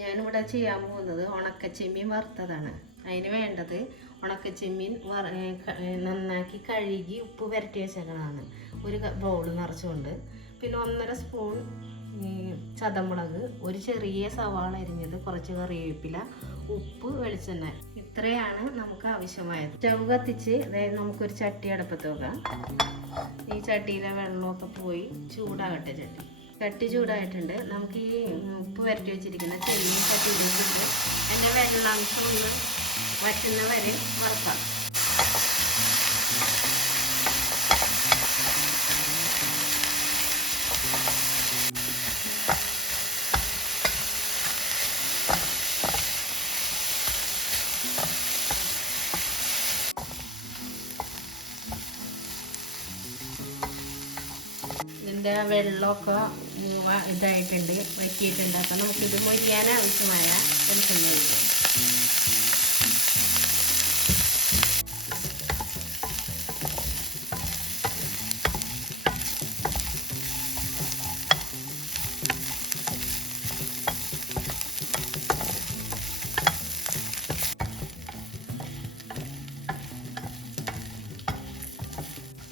ഞാനിവിടെ ചെയ്യാൻ പോകുന്നത് ഉണക്കച്ചെമ്മീൻ വറുത്തതാണ്. അതിന് വേണ്ടത് ഉണക്കച്ചെമ്മീൻ നന്നാക്കി കഴുകി ഉപ്പ് പുരട്ടി വെച്ചേക്കണതാണ്. ഒരു ബൗൾ നിറച്ചുകൊണ്ട്, പിന്നെ 1.5 സ്പൂൺ ചതമുളക്, ഒരു ചെറിയ സവാള അരിഞ്ഞത്, കുറച്ച് കറിവേപ്പില, ഉപ്പ്, വെളിച്ചെണ്ണ. ഇത്രയാണ് നമുക്ക് ആവശ്യമായത്. സ്റ്റവ് കത്തിച്ച് നമുക്കൊരു ചട്ടി അടുപ്പത്ത് വെക്കാം. ഈ ചട്ടിയിലെ വെള്ളമൊക്കെ പോയി ചൂടാകട്ടെ. ചട്ടി ചൂടായിട്ടുണ്ട്. നമുക്ക് ഈ ഉപ്പ് പുരട്ടി വെച്ചിരിക്കുന്ന ചെമ്മീൻ ചട്ടിയിലേക്ക് അതിൻ്റെ വെള്ളാംശം ഒന്ന് വറ്റുന്ന വരെ വറുക്കാം. ഇതിൻ്റെ വെള്ളമൊക്കെ ഇതായിട്ടുണ്ട്, വറ്റിയിട്ടുണ്ട്. അപ്പം നമുക്കിത് മൊരിയാൻ ആവശ്യമായ വെളിച്ചെണ്ണ ഒഴിക്കാം.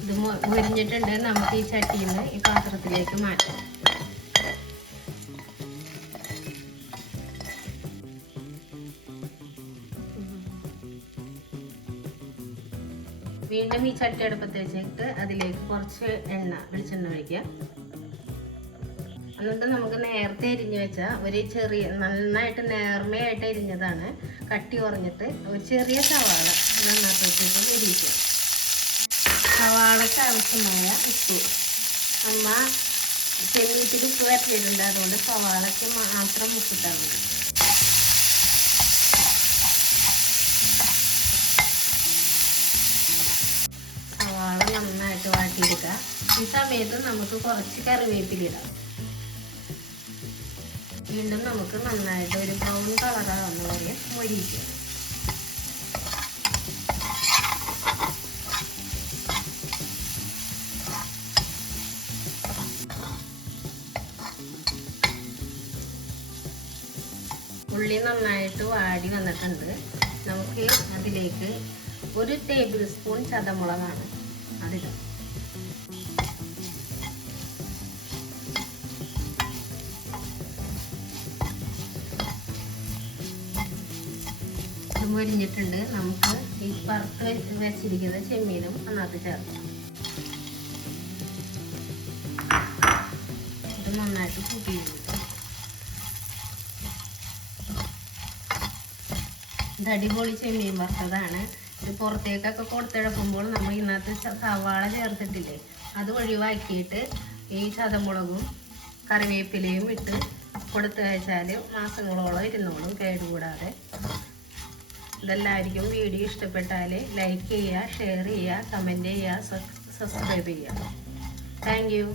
ഇത് മുരിഞ്ഞിട്ടുണ്ട്. നമുക്ക് ഈ ചട്ടിയിൽ നിന്ന് ഈ പാത്രത്തിലേക്ക് മാറ്റാം. വീണ്ടും ഈ ചട്ടി അടുപ്പത്ത് വെച്ചിട്ട് അതിലേക്ക് കുറച്ച് വെളിച്ചെണ്ണ ഒഴിക്കുക. എന്നിട്ട് നമുക്ക് നേരത്തെ എരിഞ്ഞു വെച്ച ഒരു ചെറിയ നന്നായിട്ട് നേർമയായിട്ട് എരിഞ്ഞതാണ്, കട്ടി കുറഞ്ഞിട്ട് ഒരു ചെറിയ സവാള നന്നാക്കിയിട്ട് എരിയിക്കുക. സവാളയ്ക്ക് ആവശ്യമായ ഉപ്പ്, അമ്മ ചെമ്മീത്തിൽ ഉപ്പ് വരട്ടിയിട്ടുണ്ട്, അതുകൊണ്ട് സവാളയ്ക്ക് മാത്രം ഉപ്പിട്ടാൽ മതി. സവാള നന്നായിട്ട് വാട്ടിയെടുക്കുക. ഈ സമയത്ത് നമുക്ക് കുറച്ച് കറിവേപ്പില ഇടാം. വീണ്ടും നമുക്ക് നന്നായിട്ട് ഒരു ബ്രൗൺ കളറാകുന്ന വരെ മൊരിയിക്കുക. ഉള്ളി നന്നായിട്ട് വാടി വന്നിട്ടുണ്ട്. നമുക്ക് അതിലേക്ക് 1 ടേബിൾ സ്പൂൺ ചതമുളകാണ് അതിടാം. ഇത് മൊരിഞ്ഞിട്ടുണ്ട്. നമുക്ക് ഈ വറുത്ത് വെച്ചിരിക്കുന്ന ചെമ്മീനും അതിനകത്ത് ചേർക്കാം. ഇത് നന്നായിട്ട് കൂട്ടിയിടും. ഇത് അടിപൊളി ചെമ്മീൻ വറുത്തതാണ്. ഇത് പുറത്തേക്കൊക്കെ കൊടുത്തിടക്കുമ്പോൾ നമ്മൾ ഇന്നത്തെ സവാള ചേർത്തിട്ടില്ലേ, അത് ഒഴിവാക്കിയിട്ട് ഈ ചതമുളകും കറിവേപ്പിലയും ഇട്ട് കൊടുത്തു കഴിച്ചാൽ മാസങ്ങളോളം ഇരുന്നോളും കേടുകൂടാതെ. ഇതെല്ലാവർക്കും വീഡിയോ ഇഷ്ടപ്പെട്ടാൽ ലൈക്ക് ചെയ്യുക, ഷെയർ ചെയ്യുക, കമൻറ്റ് ചെയ്യുക, സബ്സ്ക്രൈബ് ചെയ്യുക. Thank you.